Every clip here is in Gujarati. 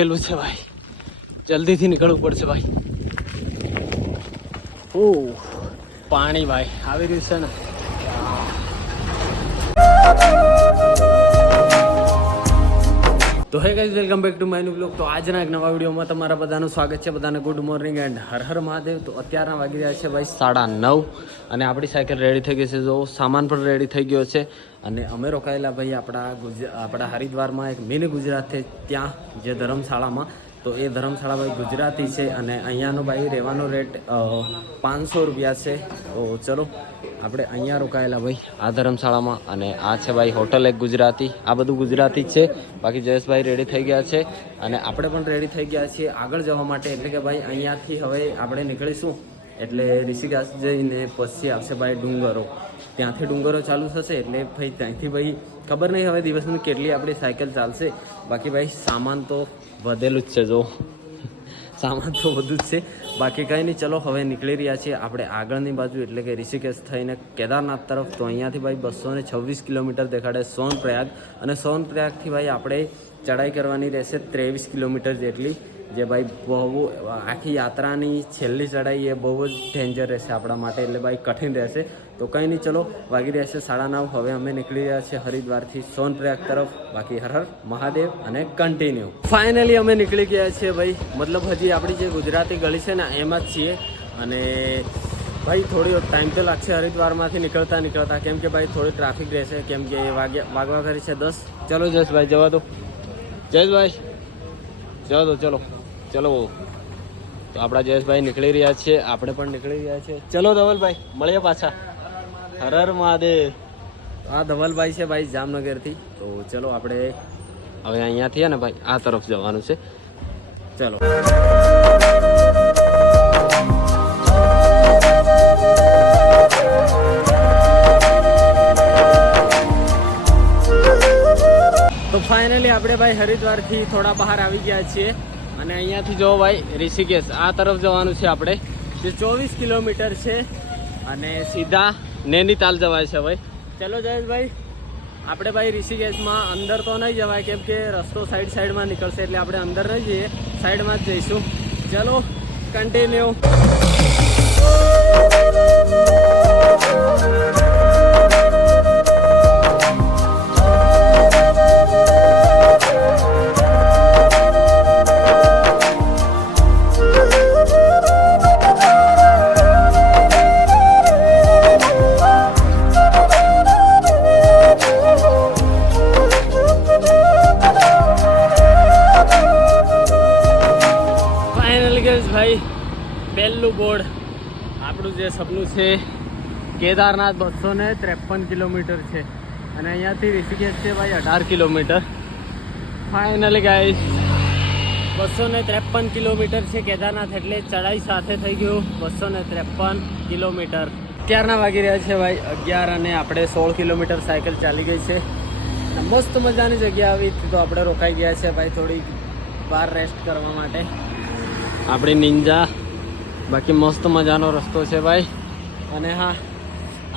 પેલું છે ભાઈ, જલ્દીથી નીકળવું પડશે ભાઈ. ઓ પાણી ભાઈ આવી રહ્યું છે ને. તો hey guys, welcome back to my new blog. તો આજના એક નવા વિડીયોમાં તમારા બધાનું સ્વાગત છે. બધાને ગુડ મોર્નિંગ એન્ડ હર હર મહાદેવ. તો અત્યારના વાગી રહ્યા છે ભાઈ 9:30 અને આપણી સાયકલ રેડી થઈ ગઈ છે. જો સામાન પણ રેડી થઈ ગયો છે અને અમે રોકાયેલા ભાઈ આપણા હરિદ્વારમાં એક મિની ગુજરાત છે ત્યાં, જે ધર્મશાળામાં. તો એ ધર્મશાળા ભાઈ ગુજરાતી છે અને અહીંયાનો ભાઈ રહેવાનો રેટ 500 રૂપિયા છે. તો ચલો આપણે અહીંયા રોકાયેલા ભાઈ આ ધર્મશાળામાં. અને આ છે ભાઈ હોટલ એક ગુજરાતી. આ બધું ગુજરાતી જ છે. બાકી જયેશભાઈ રેડી થઈ ગયા છે અને આપણે પણ રેડી થઈ ગયા છીએ આગળ જવા માટે. એટલે કે ભાઈ અહીંયાથી હવે આપણે નીકળીશું એટલે ઋષિકેશ જઈને પછી આવશે ભાઈ ડુંગરો. ત્યાંથી ડુંગરો ચાલુ થશે એટલે ભાઈ ત્યાંથી ભાઈ ખબર નહીં હવે દિવસની કેટલી આપણી સાયકલ ચાલશે. બાકી ભાઈ સામાન તો વધેલું જ છે. જો સામાન તો બધું જ છે, બાકી કંઈ નહીં. ચલો હવે નીકળી રહ્યા છીએ આપણે આગળની બાજુ એટલે કે ઋષિકેશ થઈને કેદારનાથ તરફ. તો અહીંયાથી ભાઈ 226 કિલોમીટર દેખાડે સોનપ્રયાગ, અને સોનપ્રયાગથી ભાઈ આપણે ચડાઈ કરવાની રહેશે 23 કિલોમીટર જેટલી. જે ભાઈ બહુ આખી યાત્રાની છેલ્લી ચડાઈ એ બહુ જ ડેન્જર રહેશે આપણા માટે, એટલે ભાઈ કઠિન રહેશે. તો કંઈ નહીં, ચલો વાગી રહ્યા છે 9:30. હવે અમે નીકળી રહ્યા છીએ હરિદ્વારથી સોનપ્રયાગ તરફ. બાકી હર હર મહાદેવ અને કન્ટિન્યુ. ફાઇનલી અમે નીકળી ગયા છીએ ભાઈ, મતલબ હજી આપણી જે ગુજરાતી ગળી છે ને એમાં જ છીએ. અને ભાઈ થોડી ટાઈમ તો લાગશે હરિદ્વારમાંથી નીકળતા, કેમ કે ભાઈ થોડી ટ્રાફિક રહેશે, કેમ કે વાગવા કરી છે 10. ચલો જયેશભાઈ જવા દો. જયેશભાઈ જવા દો. ચલો ચલો. તો આપણા જયેશભાઈ નીકળી રહ્યા છે, આપણે પણ નીકળી રહ્યા છે. ચલો ધવલભાઈ મળીએ પાછા. હર હર મહાદેવ. આ ધવલભાઈ છે ભાઈ જામનગરથી. તો ચલો આપણે હવે અહીંયાથી ને ભાઈ આ તરફ જવાનું છે. ચલો તો ફાઇનલી આપણે ભાઈ હરિદ્વારથી થોડા બહાર આવી ગયા છીએ અને અહીંયાથી જો ભાઈ ઋષિકેશ આ તરફ જવાનું છે આપણે, જે 24 કિલોમીટર છે અને સીધા નૈનીતાલ જવાય છે ભાઈ. ચલો જયેશભાઈ, આપણે ભાઈ ઋષિકેશમાં અંદર તો નહીં જવાય કેમ કે રસ્તો સાઈડમાં નીકળશે, એટલે આપણે અંદર નહીં જઈએ, સાઈડમાં જ જઈશું. ચલો કન્ટિન્યુ. ભાઈ પહેલું બોર્ડ આપણું જે સપનું છે કેદારનાથ 253 કિલોમીટર છે અને અહીંયાથી ઋષિકેશ છે ભાઈ 18 કિલોમીટર. ફાઇનલી ગાઈસ 253 કિલોમીટર છે કેદારનાથ, એટલે ચડાઈ સાથે થઈ ગયું 253 કિલોમીટર. અત્યારના વાગી રહ્યા છે ભાઈ 11 અને આપણે 16 કિલોમીટર સાયકલ ચાલી ગઈ છે. મસ્ત મજાની જગ્યા આવી તો આપણે રોકાઈ ગયા છે ભાઈ થોડી વાર રેસ્ટ કરવા માટે. આપણી નિંજા બાકી મસ્ત મજાનો રસ્તો છે ભાઈ. અને હા,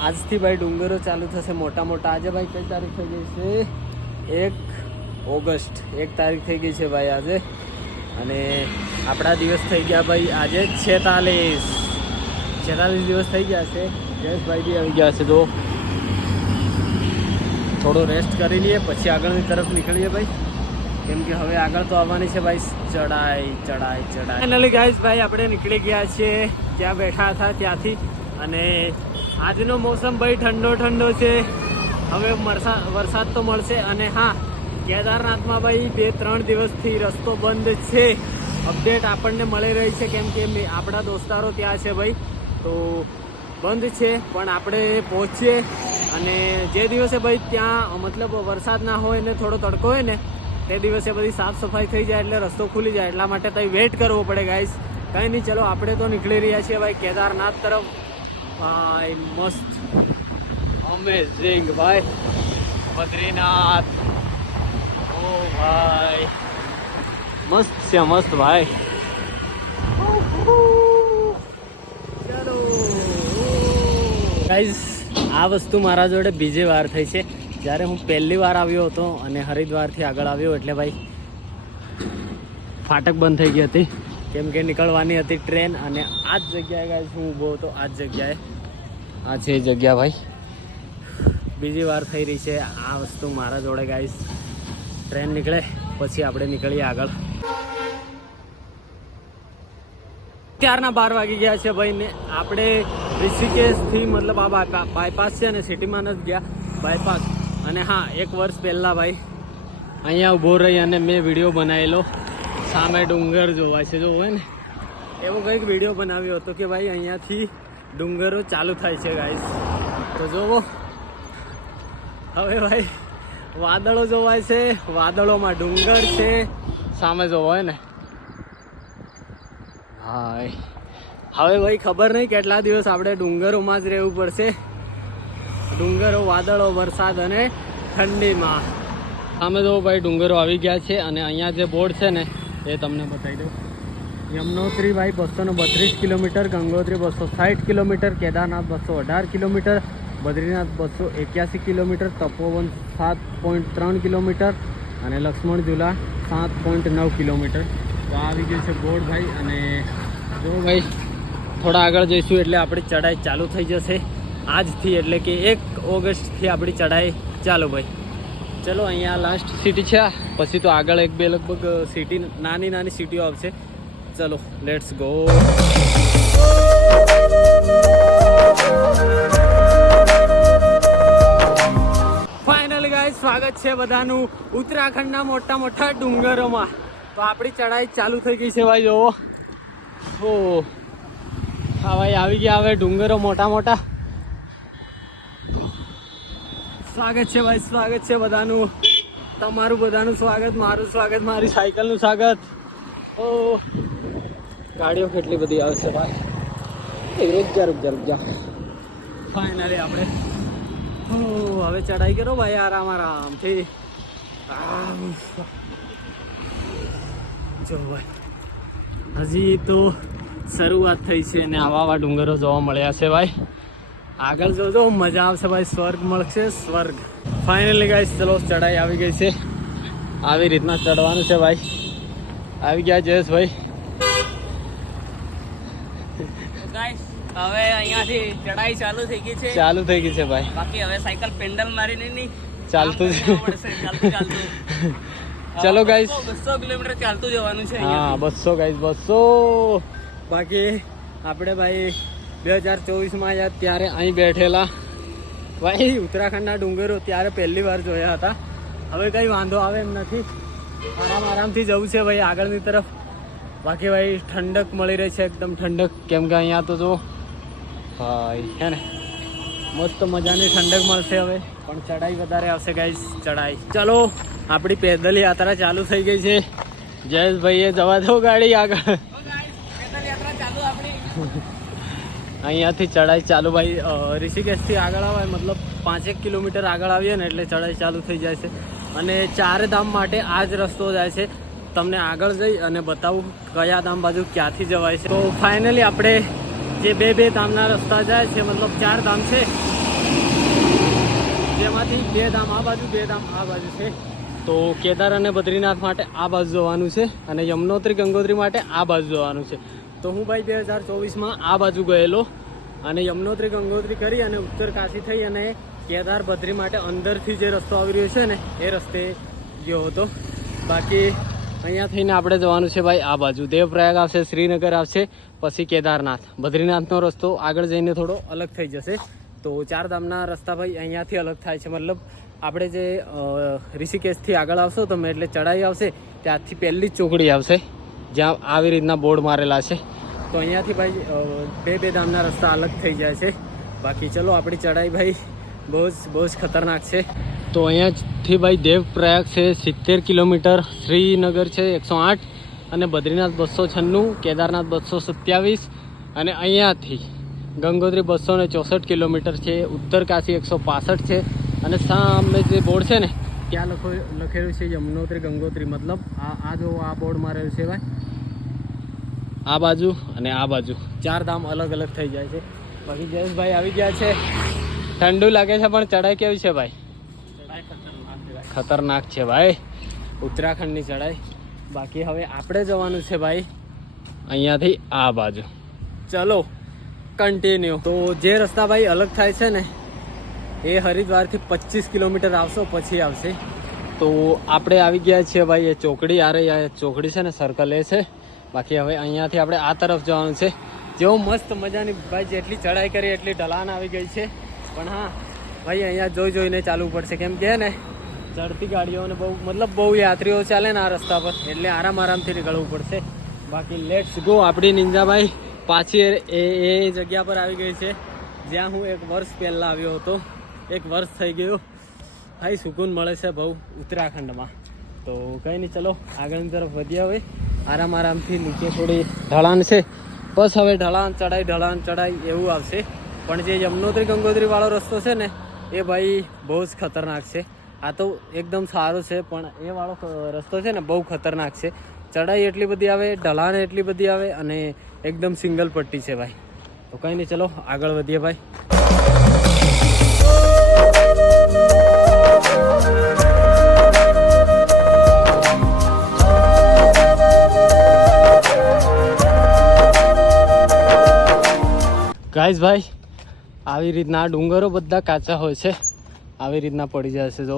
આજથી ભાઈ ડુંગરો ચાલુ થશે મોટા મોટા. આજે ભાઈ કઈ તારીખ થઈ ગઈ છે? 1 ઓગસ્ટ. 1 તારીખ થઈ ગઈ છે ભાઈ આજે. અને આપણા દિવસ થઈ ગયા ભાઈ આજે 46 દિવસ થઈ ગયા છે. જયેશભાઈ બી આવી ગયા છે. તો થોડો રેસ્ટ કરી લઈએ પછી આગળની તરફ નીકળીએ ભાઈ, કેમ કે હવે આગળ તો આવવાની છે ભાઈ ચડાઈ. ફાઇનલી ગાઈસ ભાઈ આપણે નીકળી ગયા છીએ ત્યાં બેઠા હતા ત્યાંથી. અને આજનો મોસમ ભાઈ ઠંડો છે. હવે વરસાદ તો મળશે. અને હા, કેદારનાથમાં ભાઈ 2-3 દિવસથી રસ્તો બંધ છે. અપડેટ આપણને મળી રહી છે કેમ કે આપણા દોસ્તારો ત્યાં છે ભાઈ, તો બંધ છે. પણ આપણે પહોંચીએ અને જે દિવસે ભાઈ ત્યાં મતલબ વરસાદ ના હોય ને થોડો તડકો હોય ને તે દિવસે બધી સાફ સફાઈ થઈ જાય એટલે રસ્તો ખુલી જાય. એટલા માટે ત્યાં વેઇટ કરવો પડે ગાઈસ. કંઈ નહીં, ચલો આપણે તો નીકળી રહ્યા છીએ ભાઈ કેદારનાથ તરફ. ભાઈ મસ્ત અમેઝિંગ ભાઈ બદ્રીનાથ. ઓ ભાઈ મસ્ત છે, મસ્ત ભાઈ. ચલો ગાઈસ, આ વસ્તુ મારા જોડે બીજી વાર થઈ છે. જ્યારે હું પહેલી વાર આવ્યો હતો અને હરિદ્વારથી આગળ આવ્યો એટલે ભાઈ ફાટક બંધ થઈ ગઈ હતી કેમ કે નીકળવાની હતી ટ્રેન. અને આ જ જગ્યાએ ગાઈસ હું ઊભો હતો. આ જ જગ્યાએ આ છે જગ્યા ભાઈ. બીજી વાર થઈ રહી છે આ વસ્તુ મારા જોડે ગાઈસ. ટ્રેન નીકળે પછી આપણે નીકળીએ આગળ. ત્યારના 12 વાગી ગયા છે ભાઈ ને આપણે ઋષિકેશથી મતલબ આ બાયપાસ છે ને સિટીમાં નથી ગયા બાયપાસ. અને હા, 1 વર્ષ પહેલાં ભાઈ અહીંયા ઊભો રહી અને મેં વિડીયો બનાવેલો. સામે ડુંગર જોવાય છે, જો હોય ને એવો કંઈક વિડીયો બનાવ્યો હતો કે ભાઈ અહીંયાથી ડુંગરો ચાલુ થાય છે ગાઈસ. તો જોવો હવે ભાઈ વાદળો જોવાય છે, વાદળોમાં ડુંગર છે સામે જોવો હોય ને. હા હવે ભાઈ ખબર નહીં કેટલા દિવસ આપણે ડુંગરોમાં જ રહેવું પડશે. ડુંગરો, વાદળો, વરસાદ અને ઠંડીમાં. સામે જો ભાઈ ડુંગરો આવી ગયા છે. અને અહીંયા જે બોર્ડ છે ને એ તમને બતાવી દઉં. યમનોત્રી ભાઈ 232 kilometre, Gangotri 260 kilometre, Kedarnath 218 kilometre, Badrinath 281 kilometre, Tapovan 7.3 kilometre અને લક્ષ્મણ ઝૂલા 7.9 કિલોમીટર. તો આવી ગયું છે બોર્ડ ભાઈ. અને જો ભાઈ થોડા આગળ જઈશું એટલે આપણી ચઢાઈ ચાલુ થઈ જશે આજથી. એટલે કે 1 ઓગસ્ટથી આપણી ચઢાઈ ચાલુ ભાઈ. ચલો અહીંયા લાસ્ટ સિટી છે. પછી તો આગળ 1-2 લગભગ સિટી નાની નાની સિટીઓ આવશે. ચલો લેટ્સ ગો. ફાઇનલી ગાઈસ સ્વાગત છે બધાનું ઉત્તરાખંડના મોટા મોટા ડુંગરોમાં. તો આપણી ચઢાઈ ચાલુ થઈ ગઈ છે ભાઈ. જોવો હા ભાઈ આવી ગયા હવે ડુંગરો મોટા મોટા. સ્વાગત છે ભાઈ, સ્વાગત છે બધાનું. તમારું બધાનું સ્વાગત, મારું સ્વાગત, મારી સાયકલનું સ્વાગત. ઓ ગાડીઓ કેટલી બધી આવશે ભાઈ. રૂપિયા ફાઇનલી આપણે હવે ચઢાઈ કરો ભાઈ આરામ આરામથી. જો ભાઈ હજી તો શરૂઆત થઈ છે અને આવા ડુંગરો જોવા મળ્યા છે ભાઈ. આગળ જોજો મજા આવશે ભાઈ. સ્વર્ગ મળશે, સ્વર્ગ. ફાઇનલી ગાઈસ ચલો ચઢાઈ આવી ગઈ છે. આવી રીતના ચડવાનું છે ભાઈ. આવી ગયા જયેશભાઈ. હવે અહીંયાથી ચઢાઈ ચાલુ થઈ ગઈ છે. ચાલુ થઈ ગઈ છે ભાઈ. બાકી હવે સાયકલ પેન્ડલ મારીને નહીં ચાલતું ચાલતું ચલો ગાઈસ 200 કિલોમીટર ચાલતું જવાનું છે. હા 200 ગાઈસ 200. બાકી આપણે ભાઈ 2024માં યાર ત્યારે અહીં બેઠેલા ભાઈ ઉત્તરાખંડના ડુંગરો ત્યારે પહેલી વાર જોયા હતા. હવે કંઈ વાંધો આવે એમ નથી. આરામથી જવું છે ભાઈ આગળની તરફ. બાકી ભાઈ ઠંડક મળી રહી છે, એકદમ ઠંડક. કેમ કે અહીંયા તો જો ભાઈ હે ને મસ્ત મજાની ઠંડક મળશે. હવે પણ ચઢાઈ વધારે આવશે ગાઈસ. ચઢાઈ ચલો આપણી પેદલ યાત્રા ચાલુ થઈ ગઈ છે. જયેશભાઈએ જવા દો ગાડી આગળ. અહીંયાથી ચઢાઈ ચાલુ ભાઈ. ઋષિકેશથી આગળ આવે મતલબ 5-1 કિલોમીટર આગળ આવીએ ને એટલે ચઢાઈ ચાલુ થઈ જાય છે. અને 4 ધામ માટે આ જ રસ્તો જાય છે. તમને આગળ જઈ અને બતાવું કયા ધામ બાજુ ક્યાંથી જવાય છે. તો ફાઇનલી આપણે જે બે ધામના રસ્તા જાય છે મતલબ 4 ધામ છે જેમાંથી 2 ધામ આ બાજુ, 2 ધામ આ બાજુ છે. તો કેદાર અને બદ્રીનાથ માટે આ બાજુ જવાનું છે અને યમનોત્રી ગંગોત્રી માટે આ બાજુ જવાનું છે. તો હું ભાઈ 2024માં આ બાજુ ગયેલો અને યમનોત્રી ગંગોત્રી કરી અને ઉત્તરકાશી થઈ અને કેદાર બદ્રી માટે અંદરથી જે રસ્તો આવી રહ્યો છે ને એ રસ્તે ગયો હતો. બાકી અહીંયા થઈને આપણે જવાનું છે ભાઈ આ બાજુ. દેવપ્રયાગ આવશે, શ્રીનગર આવશે, પછી કેદારનાથ. બદ્રીનાથનો રસ્તો આગળ જઈને થોડો અલગ થઈ જશે. તો 4 ધામના રસ્તા ભાઈ અહીંયાથી અલગ થાય છે. મતલબ આપણે જે ઋષિકેશથી આગળ આવશો તમે એટલે ચઢાઈ આવશે ત્યાંથી પહેલી જ ચોકડી આવશે જ્યાં આવી રીતના બોર્ડ મારેલા છે. તો અહીંયાથી ભાઈ 2 ધામના રસ્તા અલગ થઈ જાય છે. બાકી ચલો આપણી ચઢાઈ ભાઈ બહુ જ ખતરનાક છે. તો અહીંયાથી ભાઈ દેવપ્રયાગ છે 70 કિલોમીટર, શ્રીનગર છે 108 અને બદ્રીનાથ 296, કેદારનાથ 227 અને અહીંયાથી ગંગોત્રી 264 કિલોમીટર છે. ઉત્તરકાશી 165 છે. અને સામે જે બોર્ડ છે ને ત્યાં લખેલું છે યમનોત્રી ગંગોત્રી. મતલબ આ જો આ બોર્ડ મારેલું છે ભાઈ આ બાજુ અને આ બાજુ 4 ધામ અલગ અલગ થઈ જાય છે. બાકી જયેશભાઈ આવી ગયા છે. ઠંડુ લાગે છે પણ ચઢાઈ કેવી છે ભાઈ? ખતરનાક છે ભાઈ. ઉત્તરાખંડની ચઢાઈ બાકી હવે આપણે જવાનું છે ભાઈ અહીંયાથી આ બાજુ. ચલો કન્ટિન્યુ. તો જે રસ્તા ભાઈ અલગ થાય છે ને એ હરિદ્વારથી 25 કિલોમીટર આવશો પછી આવશે. તો આપણે આવી ગયા છીએ ભાઈ એ ચોકડી. આ ચોકડી છે ને સર્કલ એ છે. બાકી હવે અહીંયાથી આપણે આ તરફ જવાનું છે. જેવો મસ્ત મજાની ભાઈ જેટલી ચડાઈ કરી એટલી ઢલાન આવી ગઈ છે. પણ હા ભાઈ અહીંયા જોઈને ચાલવું પડશે, કેમ કે ને ચડતી ગાડીઓને બહુ યાત્રીઓ ચાલે ને આ રસ્તા પર, એટલે આરામથી નીકળવું પડશે. બાકી લેટ્સ ગો. આપણી નિંજાભાઈ પાછી એ જગ્યા પર આવી ગઈ છે જ્યાં હું 1 વર્ષ પહેલાં આવ્યો હતો. 1 વર્ષ થઈ ગયું ભાઈ. સુકૂન મળે છે બહુ ઉત્તરાખંડમાં. તો કંઈ નહીં, ચલો આગળની તરફ વધ્યા હોય. આરામથી નીચે થોડી ઢલાન છે, બસ હવે ઢલાન ચડાઈ એવું આવશે. પણ જે યમનોત્રી ગંગોત્રી વાળો રસ્તો છે ને એ ભાઈ બહુ જ ખતરનાક છે. આ તો એકદમ સારો છે, પણ એ વાળો રસ્તો છે ને બહુ ખતરનાક છે. ચડાઈ એટલી બધી આવે, ઢલાન એટલી બધી આવે અને એકદમ સિંગલ પટ્ટી છે ભાઈ. તો કંઈ નહીં, ચલો આગળ વધીએ ભાઈ. ગાઈઝ ભાઈ આવી રીતના ડુંગરો બધા કાચા હોય છે, આવી રીતના પડી જાય છે. જો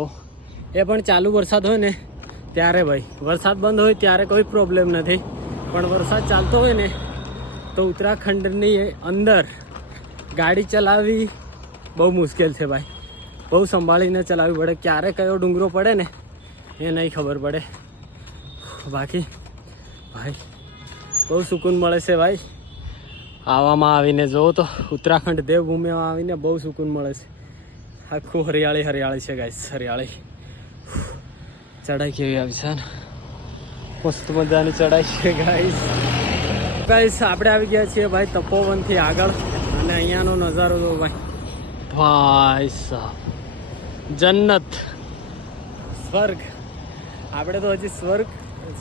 એ પણ ચાલુ વરસાદ હોય ને ત્યારે ભાઈ. વરસાદ બંધ હોય ત્યારે કોઈ પ્રોબ્લેમ નથી, પણ વરસાદ ચાલતો હોય ને તો ઉત્તરાખંડની અંદર ગાડી ચલાવવી બહુ મુશ્કેલ છે ભાઈ. બહુ સંભાળીને ચલાવવી પડે. ક્યારે કયો ડુંગરો પડે ને એ નહીં ખબર પડે. બાકી ભાઈ બહુ સુકૂન મળે છે ભાઈ. આવામાં આવીને જોવો તો ઉત્તરાખંડ દેવભૂમિમાં આવીને બહુ સુકૂન મળે છે. આખું હરિયાળી છે ગાઈસ, હરિયાળી. ચડાઈ કેવી આવી છે ને, મસ્ત મજાની ચડાઈ છે ગાઈસ. આપણે આવી ગયા છીએ ભાઈ તપોવનથી આગળ, અને અહીંયાનો નજારો જો ભાઈ સાહેબ, જન્નત, સ્વર્ગ. આપણે તો હજી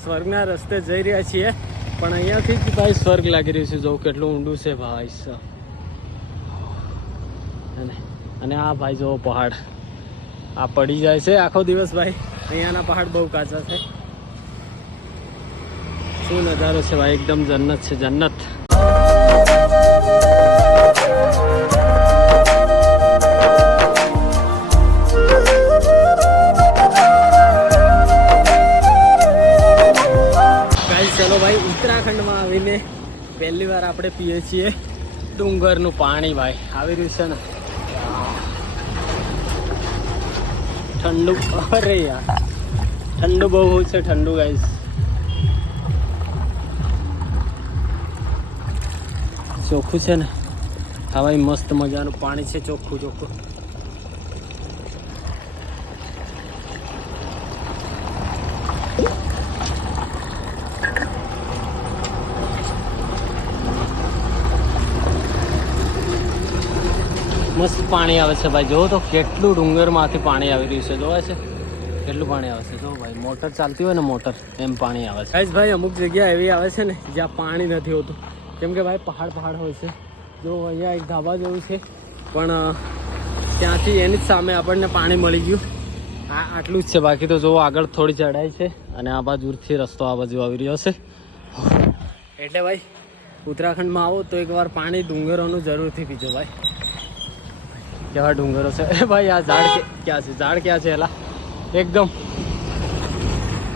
સ્વર્ગના રસ્તે જઈ રહ્યા છીએ, પણ અહીંયાથી જ ભાઈ સ્વર્ગ લાગી રહ્યું છે. જો કેટલું ઊંડું છે ભાઈ સાહેબ. અને આ ભાઈ જો પહાડ આ પડી જાય છે આખો દિવસ ભાઈ. અહીંયાના પહાડ બહુ કાચા છે. શું નજારો છે ભાઈ, એકદમ જન્નત છે, જન્નત. ચલો ભાઈ, ઉત્તરાખંડમાં આવીને પહેલી વાર આપણે પીએ છીએ ડુંગરનું પાણી ભાઈ. આવી રહ્યું છે ને ઠંડુ. અરે યાર ઠંડુ બહુ હોય છે, ઠંડુ ગાઈસ. ચોખ્ખું છે ને હા ભાઈ, મસ્ત મજાનું પાણી છે, ચોખ્ખું. મસ્ત પાણી આવે છે ભાઈ. જો તો કેટલું ડુંગરમાંથી પાણી આવી રહ્યું છે, જોવા છે કેટલું પાણી આવે છે. જો ભાઈ મોટર ચાલતી હોય ને, મોટર એમ પાણી આવે છે. ભાઈ અમુક જગ્યા એવી આવે છે ને જ્યાં પાણી નથી હોતું, કેમ કે ભાઈ પહાડ હોય છે. જો અહીંયા એક ધાબા જેવું છે, પણ ત્યાંથી એની જ સામે આપણને પાણી મળી ગયું. આટલું જ છે. બાકી તો જો આગળ થોડી ચડાઈ છે, અને આ બાજુથી રસ્તો આ બાજુ આવી રહ્યો છે. એટલે ભાઈ ઉત્તરાખંડમાં આવો તો એકવાર પાણી ડુંગરોનું જરૂરથી પીજો ભાઈ. કેવા ડુંગરો છે એ ભાઈ. આ ઝાડ ક્યાં છે એલા એકદમ.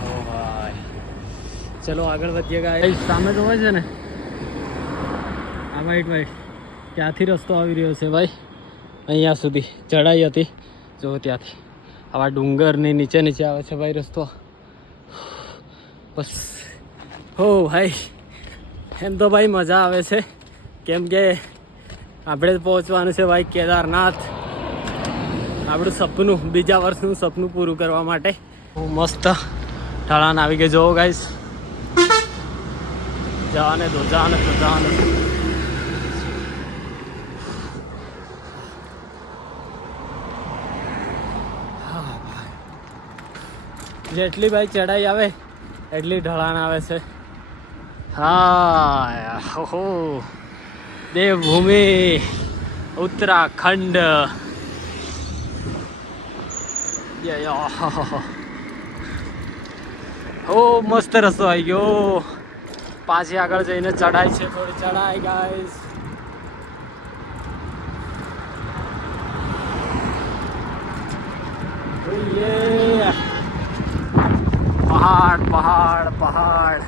ઓ ભાઈ ચલો આગળ વધીએ ગાઈસ. સામે તો હોય છે ને આ વાઈટ ત્યાંથી રસ્તો આવી રહ્યો છે ભાઈ. અહીંયા સુધી ચડાઈ હતી જો ત્યાંથી. આવા ડુંગરની નીચે આવે છે ભાઈ રસ્તો. બસ હો ભાઈ, એમ તો ભાઈ મજા આવે છે, કેમ કે આપણે પહોંચવાનું છે ભાઈ કેદારનાથ. આપણું સપનું, બીજા વર્ષનું સપનું પૂરું કરવા માટે. મસ્ત ઢાળાન આવી ગઈ. જોવો ગાઈસ, જવાને દો. જેટલી ભાઈ ચડાઈ આવે એટલી ઢળાન આવે છે. હા હો, દેવભૂમિ ઉત્તરાખંડ. ઓ મસ્ત રસ્તો આવી ગયો. પાછી આગળ જઈને ચડાઈ છે, થોડી ચડાઈ ગાઈસ. પહાડ પહાડ પહાડ.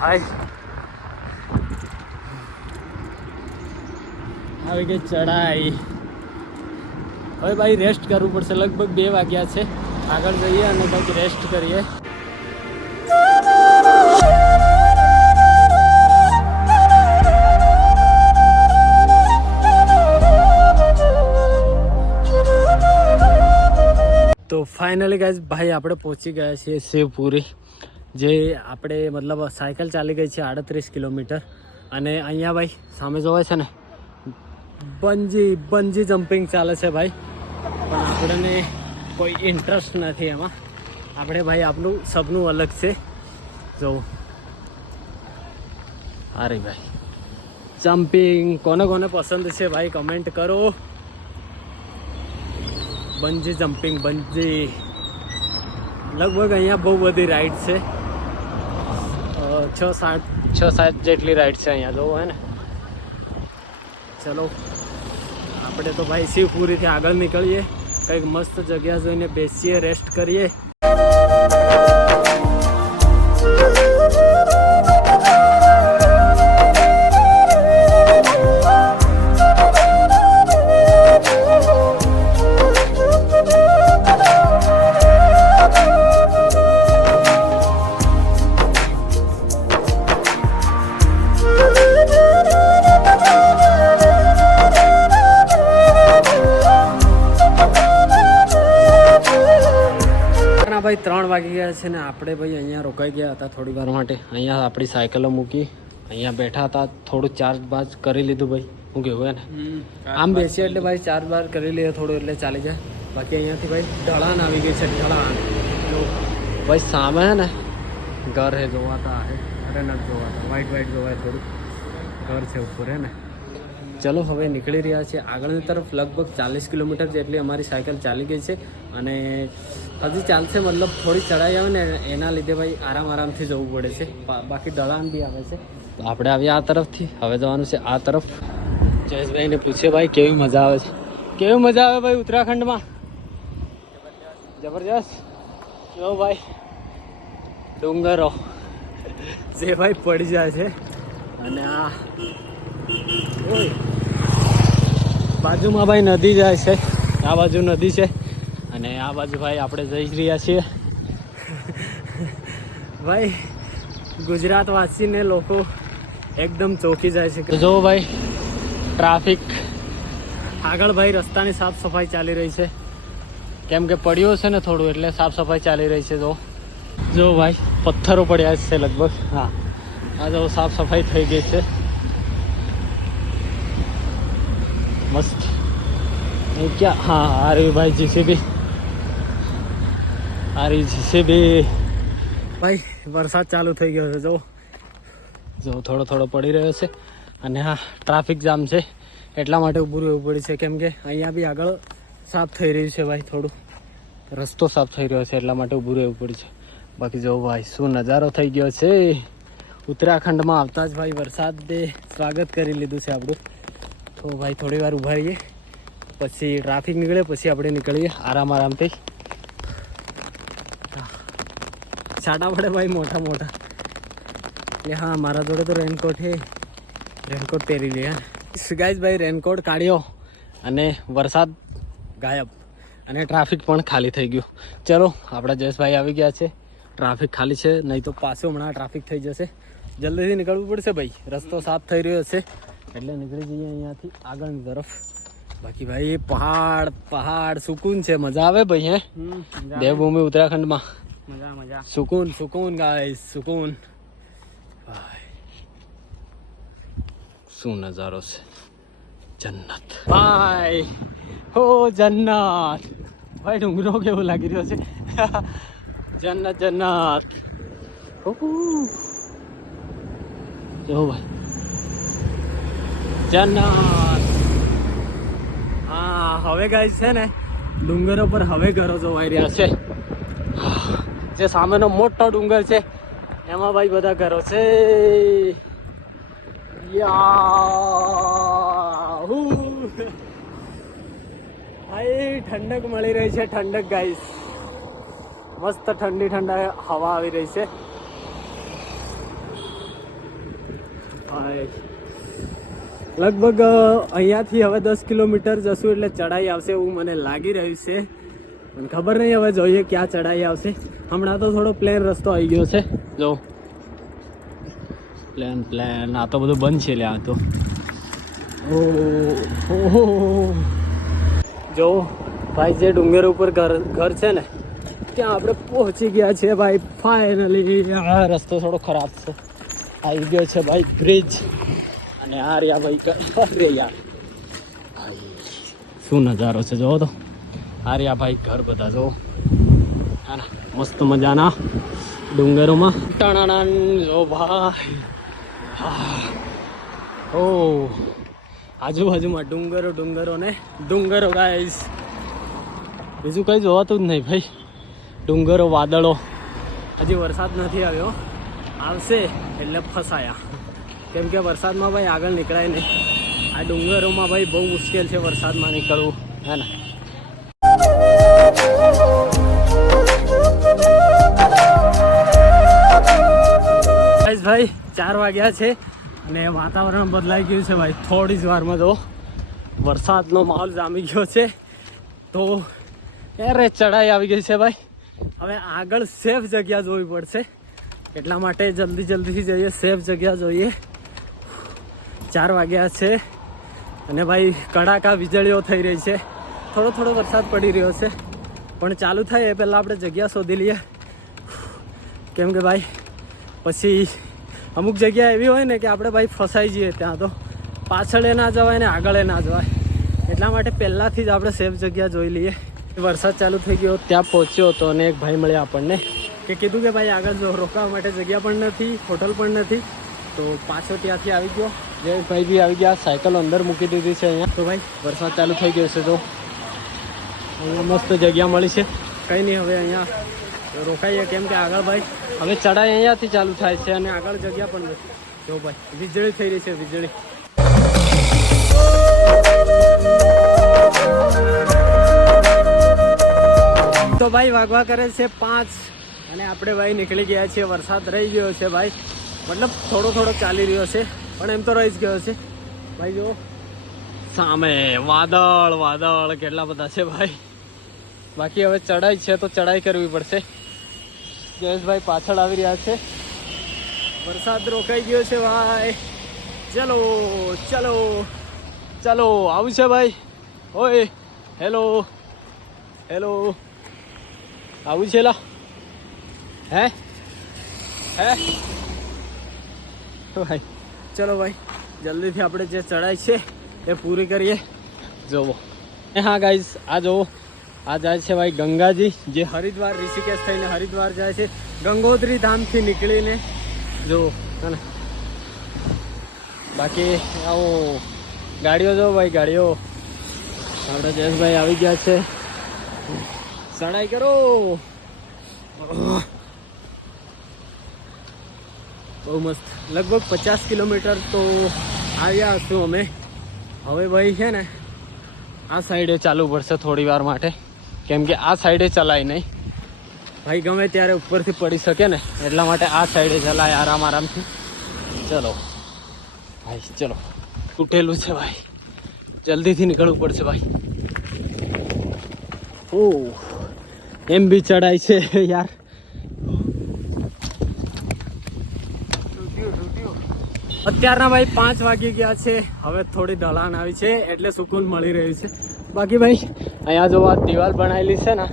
હાય આવી ગઈ ચડાઈ. હવે ભાઈ રેસ્ટ કરવું પડશે. લગભગ 2 વાગ્યા છે. આગળ જઈએ અને કંઈક રેસ્ટ કરીએ. તો ફાઇનલી ગાઈઝ ભાઈ આપણે પહોંચી ગયા છીએ શિવપુરી, જે આપણે મતલબ સાયકલ ચાલી ગઈ છે 38 કિલોમીટર. અને અહીંયા ભાઈ સામે જોવાય છે ને બંજી જમ્પિંગ ચાલે છે ભાઈ. પણ આપણને કોઈ ઇન્ટરેસ્ટ નથી એમાં. આપણે ભાઈ આપણું સપનું અલગ છે. જો અરે ભાઈ જમ્પિંગ કોને કોને પસંદ છે ભાઈ કમેન્ટ કરો. બંજી જમ્પિંગ બંજી લગભગ અહીંયા બહુ બધી રાઈડ છે. 6-7 જેટલી રાઈડ છે અહીંયા જોવો હે ને. ચલો આપણે તો ભાઈ શિવપુરીથી આગળ નીકળીએ, કંઈક મસ્ત જગ્યા જોઈને બેસીએ, રેસ્ટ કરીએ. ભાઈ 3 વાગી ગયા છે ને આપણે ભાઈ અહીંયા રોકાઈ ગયા હતા થોડી વાર માટે. અહીંયા આપણી સાયકલો મૂકી, અહીંયા બેઠા હતા, થોડું ચાર્જ બાજ કરી લીધું ભાઈ. હું કેવું હે ને આમ બેસીએ એટલે ભાઈ ચાર્જ બાર કરી લઈએ થોડું એટલે ચાલી જાય. બાકી અહીંયાથી ભાઈ ઢળાન આવી ગઈ છે. ઢળાન ભાઈ સામે હે ને ઘર હે જોવાતા હે. અરે નથી જોવાતા, વાઈટ જોવાય થોડું. ઘર છે ઉપર હે ને. ચલો હવે નીકળી રહ્યા છીએ આગળની તરફ. લગભગ 40 કિલોમીટર જેટલી અમારી સાયકલ ચાલી ગઈ છે અને હજી ચાલશે. મતલબ થોડી ચડાઈ આવે ને એના લીધે ભાઈ આરામથી જવું પડે છે. બાકી ઢળાન બી આવે છે. તો આપણે આવ્યા આ તરફથી, હવે જવાનું છે આ તરફ. જયેશભાઈને પૂછીએ ભાઈ કેવી મજા આવે છે. કેવી મજા આવે ભાઈ ઉત્તરાખંડમાં? જબરજસ્ત. જો ભાઈ ડુંગરો જે ભાઈ પડી જાય છે. અને આ બાજુમાં ભાઈ નદી જાય છે. આ બાજુ નદી છે અને આ બાજુ ભાઈ આપણે જઈ રહ્યા છીએ. ભાઈ ગુજરાત વાસીને લોકો એકદમ ચોકી જાય છે. જો ભાઈ ટ્રાફિક આગળ ભાઈ રસ્તાની સાફ સફાઈ ચાલી રહી છે. કેમ કે પડ્યો છે ને થોડું એટલે સાફ સફાઈ ચાલી રહી છે. જો ભાઈ પથ્થરો પડ્યા છે લગભગ. હા આ જો સાફ સફાઈ થઈ ગઈ છે મસ્ત. ક્યાં હા આ રહી ભાઈ જીસીબી. ભાઈ વરસાદ ચાલુ થઈ ગયો છે. જો થોડો પડી રહ્યો છે. અને હા ટ્રાફિક જામ છે એટલા માટે ઊભું રહેવું પડ્યું છે. કેમ કે અહીંયા બી આગળ સાફ થઈ રહ્યું છે ભાઈ. થોડું રસ્તો સાફ થઈ રહ્યો છે એટલા માટે ઊભું રહેવું પડ્યું છે. બાકી જો ભાઈ શું નજારો થઈ ગયો છે. ઉત્તરાખંડમાં આવતા જ ભાઈ વરસાદે સ્વાગત કરી લીધું છે આપણું. તો ભાઈ થોડી વાર ઊભા રહીએ, પછી ટ્રાફિક નીકળે પછી આપણે નીકળીએ આરામથી. છાંટા પડે ભાઈ મોટા એટલે હા મારા જોડે તો રેનકોટ છે. રેનકોટ પહેરી લે. ગાઈઝ ભાઈ રેનકોટ કાઢ્યો અને વરસાદ ગાયબ અને ટ્રાફિક પણ ખાલી થઈ ગયું. ચલો આપણા જયેશભાઈ આવી ગયા છે. ટ્રાફિક ખાલી છે, નહીં તો પાછું હમણાં ટ્રાફિક થઈ જશે. જલ્દીથી નીકળવું પડશે ભાઈ. રસ્તો સાફ થઈ રહ્યો છે એટલે નીકળી જઈએ અહીંયાથી આગળની તરફ. બાકી ભાઈ પહાડ સુકૂન છે. મજા આવે ભાઈ. હે દેવભૂમિ ઉત્તરાખંડમાં મજા સુકૂન ગાઈસ સુકૂન. શું નજારો છે. જન્નત ભાઈ. હો જન્નત ભાઈ. ડુંગરો કેવો લાગી રહ્યો છે. જન્નત જો ભાઈ જન્નત. હા હવે ગાઈસ છે ને ડુંગરો પર હવે ઘરો જોવાઈ રહ્યા છે. જે સામેનો મોટો ડુંગર છે એમાં ભાઈ બધા ઘરો છે. યાહૂ! ભાઈ ઠંડક મળી રહી છે, ઠંડક ગાઈસ. મસ્ત ઠંડી ઠંડા હવા આવી રહી છે. ભાઈ લગભગ અહીંયાથી હવે 10 કિલોમીટર જશું એટલે ચડાઈ આવશે એવું મને લાગી રહ્યું છે. પણ ખબર નહીં, હવે જોઈએ ક્યાં ચડાઈ આવશે. હમણાં તો થોડો પ્લેન રસ્તો આવી ગયો છે. જો પ્લેન આ તો બધું બંધ છે. લ્યા તો ઓહો, જો ભાઈ જે ડુંગર ઉપર ઘર છે ને ત્યાં આપણે પહોંચી ગયા છે ભાઈ ફાઇનલી. આ રસ્તો થોડો ખરાબ છે. આવી ગયો છે ભાઈ બ્રિજ. અને આ રહ્યા ભાઈ અરે યાર ભાઈ શું નજારો છે જોવો તો. આ રહ્યા ભાઈ ઘર બધા જો હા ના, મસ્ત મજાના ડુંગરોમાં ટણાણાન જો ભાઈ. ઓ આજુબાજુમાં ડુંગરો ને ડુંગરો ગાઈસ. બીજું કંઈ જોવાતું જ નહીં ભાઈ. ડુંગરો, વાદળો. હજી વરસાદ નથી આવ્યો, આવશે એટલે ફસાયા. કેમ કે વરસાદમાં ભાઈ આગળ નીકળાય નહીં. આ ડુંગરોમાં ભાઈ બહુ મુશ્કેલ છે વરસાદમાં નીકળવું, હે ને. ભાઈ 4 વાગ્યા છે અને વાતાવરણ બદલાઈ ગયું છે ભાઈ. થોડી જ વારમાં જો વરસાદનો માહોલ જામી ગયો છે. તો અરે ચઢાઈ આવી ગઈ છે ભાઈ. હવે આગળ સેફ જગ્યા જોવી પડશે, એટલા માટે જલ્દીથી જઈએ, સેફ જગ્યા જોઈએ. 4 વાગ્યા છે અને ભાઈ કડાકા વીજળીઓ થઈ રહી છે. થોડો વરસાદ પડી રહ્યો છે પણ ચાલુ થાય એ પહેલાં આપણે જગ્યા શોધી લઈએ. કેમ કે ભાઈ પછી અમુક જગ્યા એવી હોય ને કે આપણે ભાઈ ફસાઈ જઈએ, ત્યાં તો પાછળ ના જવાય ને આગળ ના જવાય. એટલા માટે પહેલાંથી જ આપણે સેફ જગ્યા જોઈ લઈએ. વરસાદ ચાલુ થઈ ગયો, ત્યાં પહોંચ્યો હતો અને એક ભાઈ મળ્યા આપણને કે કીધું કે ભાઈ આગળ જો રોકાવા માટે જગ્યા પણ નથી, હોટલ પણ નથી. તો પાછો ત્યાંથી આવી ગયો. જયેશભાઈ બી આવી ગયા, સાયકલ અંદર મૂકી દીધી છે અહીંયા. તો ભાઈ વરસાદ ચાલુ થઈ ગયો છે, તો અહીંયા મસ્ત જગ્યા મળી છે. કંઈ નહીં, હવે અહીંયા રોકાઈએ. કેમ કે આગળ ભાઈ હવે ચઢાઈ અહીંયાથી ચાલુ થાય છે અને આગળ જગ્યા પણ નથી. જો ભાઈ વીજળી થઈ રહી છે, વીજળી. તો ભાઈ વાગવા કરે છે 5 અને આપણે ભાઈ નીકળી ગયા છીએ. વરસાદ રહી ગયો છે ભાઈ, મતલબ થોડો ચાલી રહ્યો છે પણ એમ તો રહી જ ગયો છે ભાઈ. જો સામે વાદળ કેટલા બધા છે ભાઈ. બાકી હવે ચડાઈ છે તો ચડાઈ કરવી પડશે. જયેશભાઈ પાછળ આવી રહ્યા છે. વરસાદ રોકાઈ ગયો છે ભાઈ. ચલો આવું છે ભાઈ. ઓય હેલો આવું છે લા. હે ભાઈ ચલો ભાઈ જલ્દીથી આપણે જે ચડાઈ છે એ પૂરી કરીએ. જોવો હા ગાઈઝ, આ જોવો આ જાય છે ભાઈ ગંગાજી, જે હરિદ્વાર ઋષિકેશ થઈને હરિદ્વાર જાય છે. ગંગોત્રી ધામથી નીકળીને જો હે ને. બાકી આવો ગાડીઓ જો ભાઈ, ગાડીઓ. આપણે જયેશભાઈ આવી ગયા છે. ચડાઈ કરો. બહુ મસ્ત. લગભગ 50 કિલોમીટર તો આવ્યા હશું અમે. હવે ભાઈ છે ને આ સાઈડે ચાલવું પડશે થોડી વાર માટે, કેમ કે આ સાઈડે ચલાય નહીં ભાઈ. ગમે ત્યારે ઉપરથી પડી શકે ને, એટલા માટે આ સાઈડે ચલાય આરામથી. ચલો ભાઈ ચલો. તૂટેલું છે ભાઈ, જલ્દીથી નીકળવું પડશે ભાઈ. ઓ એમ બી ચડાય છે યાર. અત્યારના ભાઈ 5 વાગી ગયા છે. હવે થોડી ઢલાણ આવી છે એટલે સુકૂન મળી રહ્યું છે. બાકી ભાઈ અહીંયા જો આ દિવાલ બનાવેલી છે ને,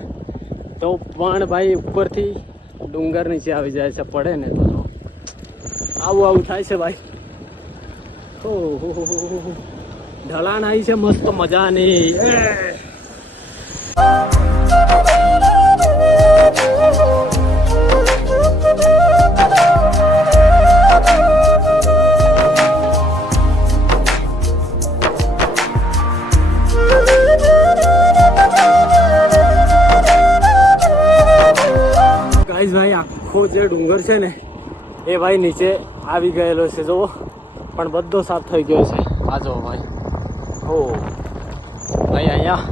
તો પણ ભાઈ ઉપરથી ડુંગર નીચે આવી જાય છે, પડે ને તો આવું થાય છે ભાઈ. ઓહો ઢલાણ આવી છે મસ્ત મજાની. ગાઈઝ ભાઈ આખો જે ડુંગર છે ને એ ભાઈ નીચે આવી ગયેલો છે જુઓ, પણ બધો સાફ થઈ ગયો છે. આ જુઓ ભાઈ, હો ભાઈ અહીંયા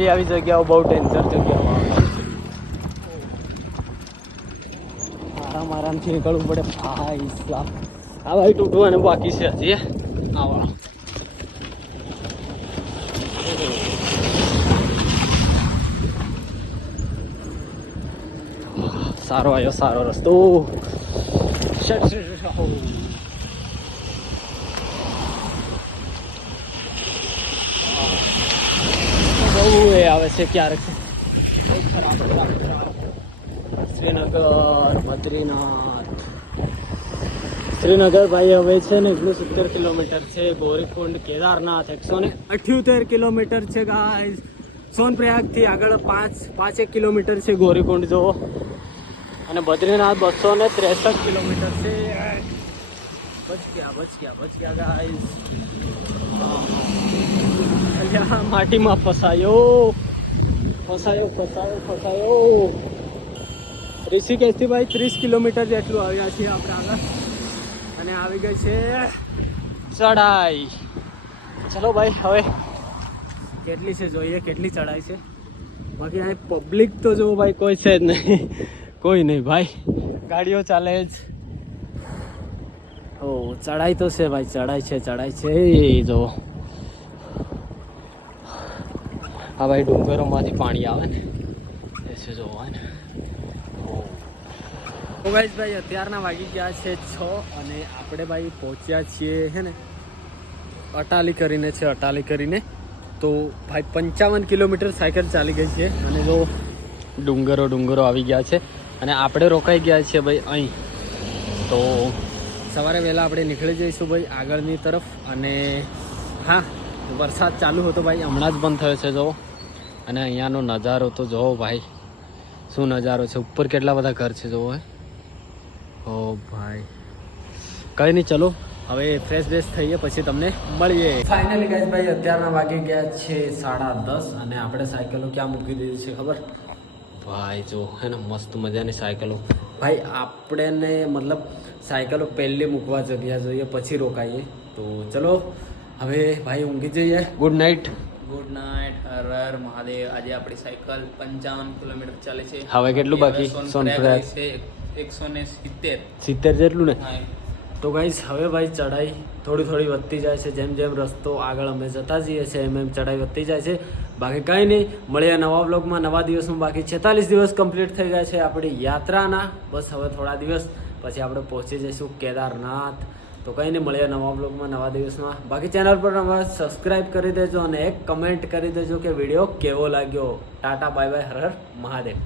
આવી જગ્યાઓ બહુ ડેન્જર જગ્યાઓ આવે છે. આરામથી નીકળવું પડે ભાઈ સાહેબ. આ ભાઈ તૂટવાનું બાકી છે હજી. આવા સારો આવ્યો, સારો રસ્તો. બહુ એ આવે છે ક્યારેક. શ્રીનગર, બદ્રીનાથ. શ્રીનગર ભાઈ હવે છે ને 170 કિલોમીટર છે. ગૌરીકુંડ, કેદારનાથ 178 કિલોમીટર છે ગાઈસ. સોનપ્રયાગથી આગળ 5 કિલોમીટર છે ગૌરીકુંડ જો. અને બદ્રીનાથ 263 કિલોમીટર છે. બચ ગયા ગાઈસ. માટીમાં ફસાયો. ઋષિકેશથી ભાઈ 30 કિલોમીટર જેટલું આવ્યા છીએ આપણે આગળ. અને આવી ગઈ છે ચઢાઈ. ચલો ભાઈ હવે કેટલી છે જોઈએ, કેટલી ચઢાઈ છે. બાકી અહીં પબ્લિક તો જો ભાઈ કોઈ છે જ નહીં, કોઈ નહીં ભાઈ, ગાડીઓ ચાલે જ. ઓ ચઢાઈ તો છે ભાઈ, ચઢાઈ છે જો. હા ભાઈ ડુંગરોમાંથી પાણી આવે ને એ છે જોવા ને. તો ગાઈસ ભાઈ અત્યારના વાગી ગયા છે 6 અને આપણે ભાઈ પહોંચ્યા છીએ હે ને અટાલી કરીને. તો ભાઈ 55 કિલોમીટર સાયકલ ચાલી ગઈ છે. અને જો ડુંગરો આવી ગયા છે અને આપણે રોકાઈ ગયા છીએ ભાઈ અહીં. તો સવારે વહેલા આપણે નીકળી જઈશું ભાઈ આગળની તરફ. અને હા વરસાદ ચાલુ હતો ભાઈ, હમણાં જ બંધ થયો છે જો. અને અહીંયાનો નજારો તો જોવો ભાઈ, શું નજારો છે. ઉપર કેટલા બધા ઘર છે જોવો. ઓ ભાઈ કંઈ નહીં, ચલો હવે ફ્રેશ થઈએ પછી તમને મળીએ. ફાઇનલી ગાઈસ ભાઈ અત્યારના વાગી ગયા છે 10:30 અને આપણે સાયકલો ક્યાં મૂકી દીધી છે ખબર ભાઈ જો હે ને. મસ્ત મજાની સાયકલો ભાઈ. આપણે મતલબ સાયકલો પહેલે મૂકવા જગ્યા જોઈએ પછી રોકાઈએ. તો ચલો હવે ભાઈ ઊંઘી જઈએ. Good night. હર હર મહાદેવ. આજે આપણી સાયકલ 55 કિલોમીટર ચાલે છે. હવે કેટલું બાકી? સોનપ્રયાગ છે 170 જેટલું ને. હા. તો ગાઈસ હવે ભાઈ ચઢાઈ થોડી વધતી જાય છે. જેમ રસ્તો આગળ અમે જતા જઈએ છીએ એમ ચઢાઈ વધતી જાય છે. બાકી કાંઈ નહીં, મળીએ નવા બ્લોગમાં નવા દિવસમાં. બાકી 46 દિવસ કમ્પ્લીટ થઈ ગયા છે આપણી યાત્રાના. બસ હવે થોડા દિવસ પછી આપણે પહોંચી જઈશું કેદારનાથ. તો કંઈ નહીં, મળીએ નવા બ્લોગમાં નવા દિવસમાં. બાકી ચેનલ પર અમારે સબસ્ક્રાઈબ કરી દેજો અને એક કમેન્ટ કરી દેજો કે વિડીયો કેવો લાગ્યો. ટાટા બાય બાય, હર હર મહાદેવ.